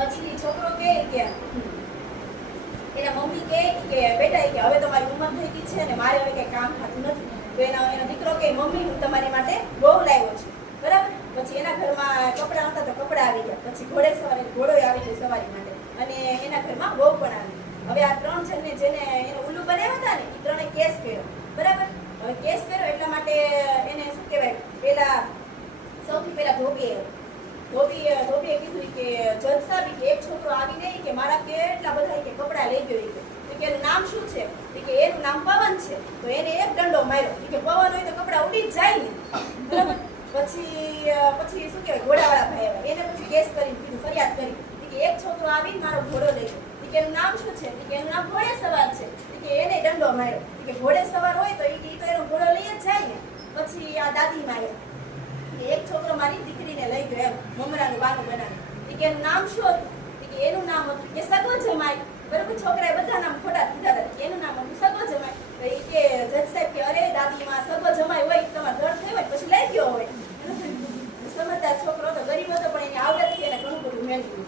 પછી છોકરો કે, એના મમ્મી કહે કે, બેટા કે હવે તમારી ઉંમર થઈ ગઈ છે ને મારે હવે કઈ કામ થતું નથી. તો એના એનો દીકરો કે મમ્મી, હું તમારી માટે બહુ લાવ્યો છું. બરાબર? પછી એના ઘરમાં કપડાં હતા તો કપડાં આવી ગયા. પછી ઘોડે સવારે ઘોડો આવી ગયો સવારી માટે. અને એના ઘરમાં બહુ પણ આવી હવે આ ત્રણ જણને જેને એને ઉલ્લુ બનાવ્યા હતા ને, એ ત્રણે કેસ કર્યો. બરાબર? હવે કેસ કર્યો એટલા માટે એને શું કહેવાય? પેલા ધોબી ધોબીએ કીધું કે જજ સાહેબ એક છોકરો આવી નહીં કે, મારા કેટલા બધા કે કપડાં લઈ ગયો ઈ કે. એનું નામ શું છે? કે, એનું નામ પવન છે. તો એને એક દંડો માર્યો. કે, પવન હોય તો કપડાં ઉડી જાય ને. બરાબર? પછી પછી શું કહેવાય, ઘોડાવાળા ભાઈ આવ્યા. એને પછી કેસ કરીને કીધું, ફરિયાદ કરી. કે, એક છોકરો આવીને મારો ઘોડો લઈ ગયો. કે, એનું નામ શું છે? કે, એનું નામ ઘોડે સવાર છે કે, એને દંડો માર્યો. કે ઘોડે સવાર હોય તો એ તો એનો એક છોકરો મારી દીકરીને લઈ ગયો એમ, મમરાનું બહાનું બનાવી કે, એનું નામ શું હતું? કે, એનું નામ હતું કે સગો જમાય બરોબર, છોકરાએ બધા નામ ખોટા દીધા હતા. એનું નામ હતું સગો જમાય કે, જજ સાહેબ કે, અરે, દાદીમાં સગો જમાય હોય, તમારે દર્દ થયો હોય, પછી લઈ ગયો હોય. સમજદાર છોકરો તો ગરીબ હતો, પણ એની આવડતથી એને ઘણું બધું મેળવ્યું